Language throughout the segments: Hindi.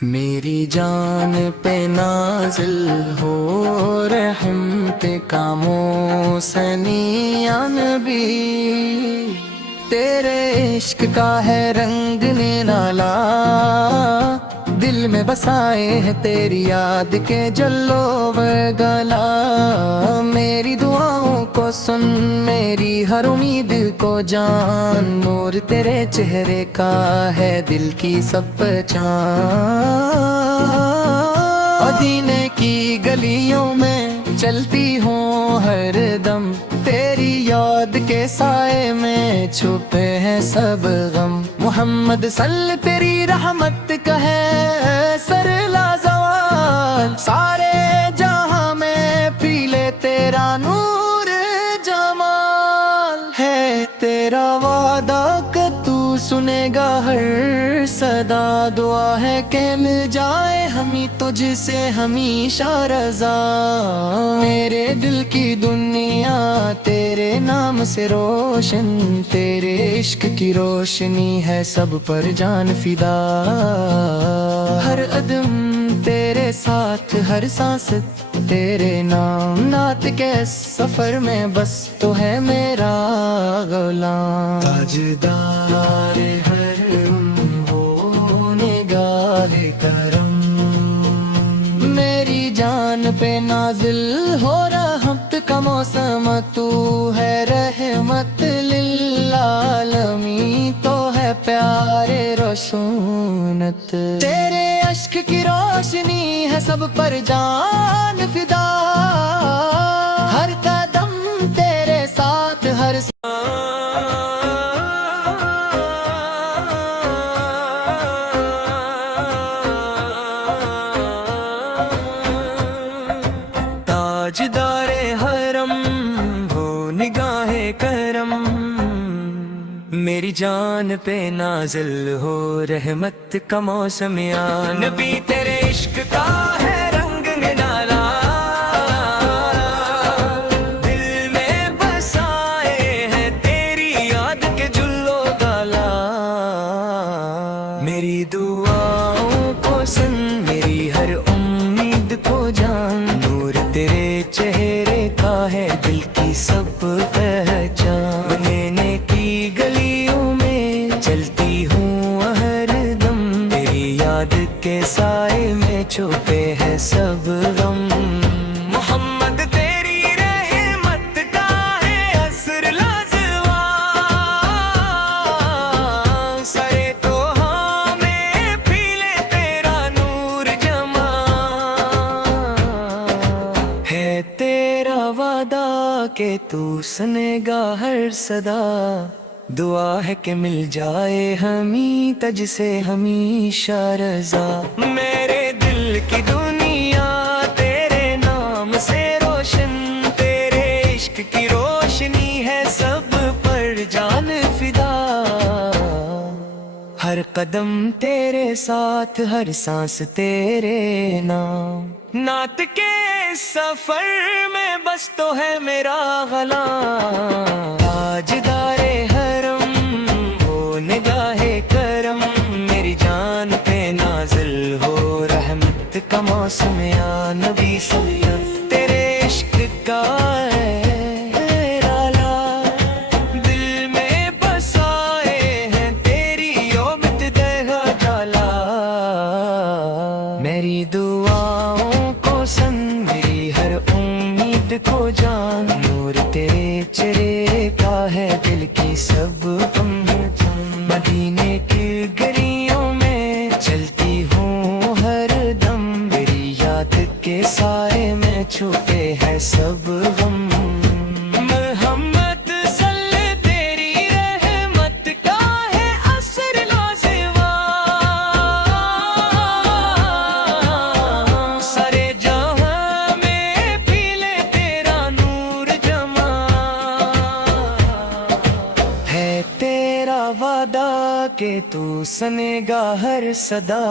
मेरी जान पे नाज़िल हो रहमत का मौसमी या नबी। तेरे इश्क का है रंग ने नाला, दिल में बसाए हैं तेरी याद के जल्लो वगला। मेरी दुआओं को सुन, मेरी हर उम्मीद को जान, नूर तेरे चेहरे का है दिल की सब पहचान। मदीने की गलियों में चलती हूँ हर दम, तेरी याद के साए में छुपे हैं सब गम। मोहम्मद सल्ल तेरी रहमत का है सर लाजवाल, सारे जहां में पीले तेरा नूर जमाल है। तेरा वादा कि तू सुनेगा हर सदा, दुआ है कि मिल जाए हमी तुझसे हमेशा रज़ा। मेरे दिल की दुनिया तेरे नाम से रोशन, तेरे इश्क की रोशनी है सब पर जान फिदा। हर अदम तेरे साथ, हर सांस तेरे नाम, नात के सफर में बस तो है मेरा गुलाम। ताजदार हरम हो निगाहे करम, मेरी जान पे नाजिल हो रहमत का मौसम। तू है रहमत लिल्लालमीन, तो है प्यारे रसूनत। तेरे अश्क की रोशनी है सब पर जान फिदा, हर कदम तेरे साथ हर ताजदारे हरम हो निगाहे करम, मेरी जान पे नाज़िल हो रहमत का मौसम। या नबी तेरे इश्क का है रंग निराला, दिल में बसाए हैं तेरी याद के जुल्लो गाला। मेरी दुआओं को सुन, मेरी हर उम्मीद को जान, नूर तेरे चेहरे का है दिल की सब पहचान। मदीने की गलियों में चलती हूँ हर दम, तेरी याद के साए में छुपे हैं सब गम। मोहम्मद तेरी रहमत का है असर लाजवाब, सरे तो हमें पीले तेरा नूर जमा है। तेरा वादा के तू सुनेगा हर सदा, दुआ है कि मिल जाए हमी तुझसे हमेशा रज़ा। मेरे दिल की दुनिया तेरे नाम से रोशन, तेरे इश्क की रोशनी है सब पर जान फिदा। हर कदम तेरे साथ, हर सांस तेरे नाम, नात के सफर में बस तो है मेरा गला। ताजदारे हरम हो निगाहे करम, मेरी जान पे नाज़िल हो रहमत का मौसम। या नबी सल्लल्लाहु, तेरे इश्क का है राला, दिल में बसाए हैं तेरी योबत देगा जाला। मेरी दुआओं को सुन, मेरी हर उम्मीद को जान, नूर तेरे चेहरे का है दिल की सब पहचान। मदीने की गलियों में चलती हूँ हर दम, मेरी याद के साए में छुपे हैं सब गम। मोहम्मद सल्ले तेरी रहमत का है असर लाजवाब, सारे जहां में पीले तेरा नूर जमा है। तेरा वादा के तू सुनेगा हर सदा,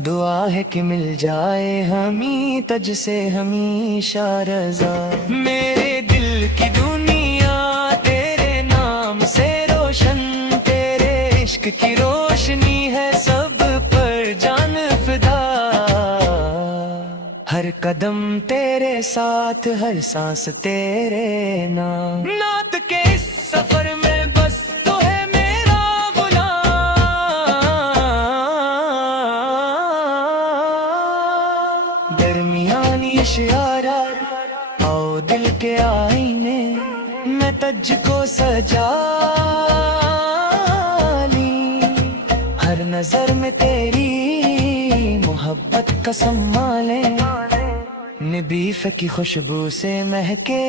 दुआ है कि मिल जाए हमी तुझसे हमेशा रज़ा। मेरे दिल की दुनिया तेरे नाम से रोशन, तेरे इश्क की रोशनी है सब पर जान फिदा। हर कदम तेरे साथ, हर सांस तेरे नाम। नात के इस सफर में बस तो है मेरा गुलाम। दरमियानी इशारा आओ दिल के आईने, मैं तुझको सजा ली। हर नजर में तेरी मोहब्बत का सम्माले, नबीफ की खुशबू से महके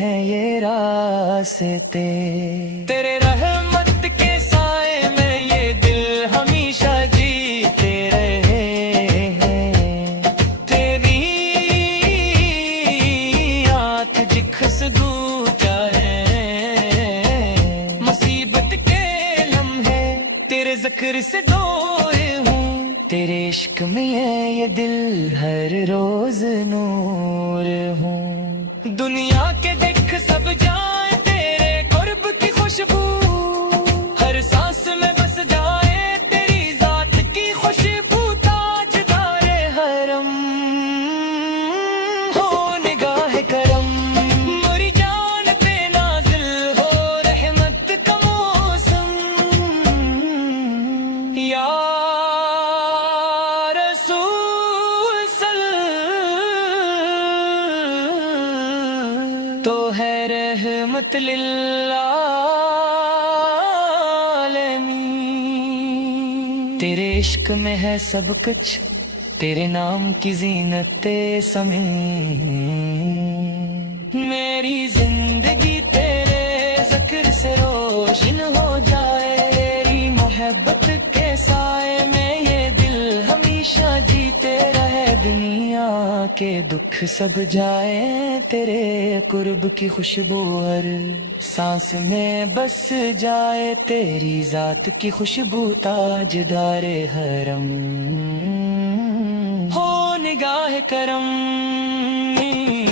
हैं ये रास्ते। तेरे रहमत के साए में ये दिल हमेशा जीते रहे हैं। तेरी आँख जिखसगू चाहे, मुसीबत के लम्हे तेरे जिक्र से डोरे हूँ। तेरे इश्क में ये दिल हर रोज नूर हूँ। दुनिया के देख सब जाए तेरे कुर्ब की खुशबू, हर सांस में बस जाए तेरी जात की खुशबू। ताजदारे हरम हो निगाह करम, मेरी जान पे नाज़िल हो रहमत का मौसम। या तो है रहमत लिल आलमीन। तेरे इश्क में है सब कुछ, तेरे नाम की ज़ीनते समी। मेरी जिंदगी तेरे ज़िक्र से रोशन हो जाए। तेरी मोहब्बत के साए में ये दिल हमेशा जीते रहे। दुनिया के दुख सब जाए तेरे कुर्ब की खुशबू, हर सांस में बस जाए तेरी जात की खुशबू। ताजदारे हरम हो निगाह करम,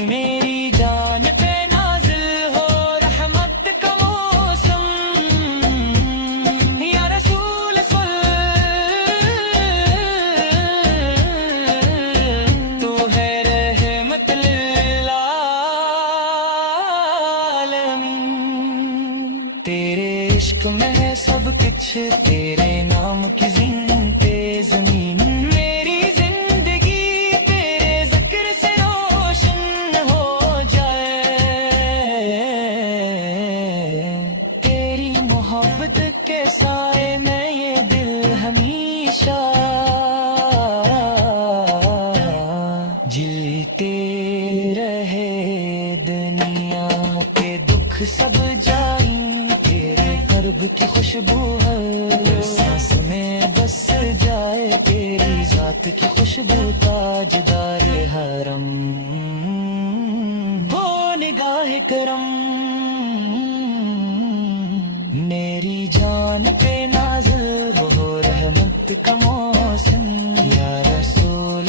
मेरी जान पे नाज़िल हो रहमत का मौसम। या रसूल तू है रहमत लिल आलमीन। तेरे इश्क में है सब कुछ, तेरे नाम की ज़िंदे ज़मीन। मेरी जिंदगी तेरे ज़िक्र से रोशन हो जाए। तेरी मोहब्बत के साए में ये दिल हमेशा जीते रहे। दुनिया के दुख सब जाई तेरे कर्ब की खुशबू, हर सांस में बस जाए तेरी जात की खुशबू। ताजदारे हरम हो निगाह करम, मेरी जान पे नाज़िल हो रहमत का मौसम। या रसूल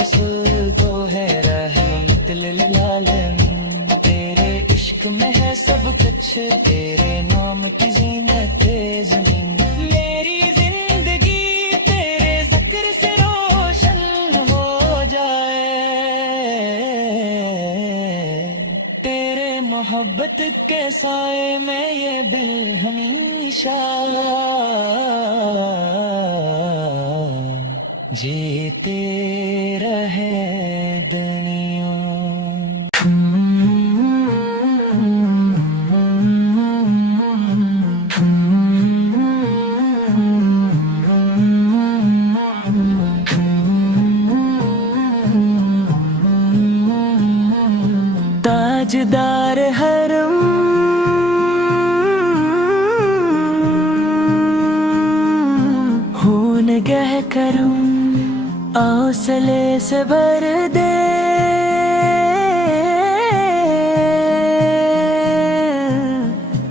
दो है रहमत लिल आलमीन। तेरे इश्क में है सब कुछ, तेरे नाम की ज़ीनत ज़मीन। मेरी जिंदगी तेरे ज़िक्र से रोशन हो जाए। तेरे मोहब्बत के साए में ये दिल हमेशा जीते रहे दुनिया। ताजदार हरम हो निगाह करम, हौसले से भर दे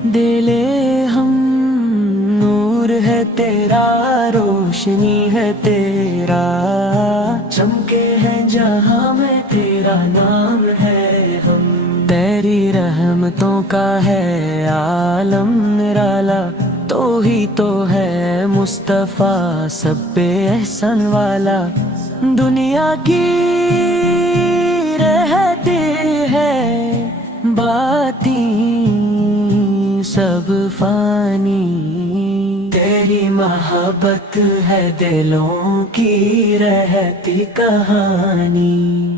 दिले हम। नूर है तेरा, रोशनी है तेरा, चमके हैं जहाँ में तेरा नाम है हम। तेरी रहमतों का है आलम निराला, तो ही तो है मुस्तफा सब पे एहसान वाला। दुनिया की बातें सब फानी, तेरी मोहब्बत है दिलों की रहती कहानी।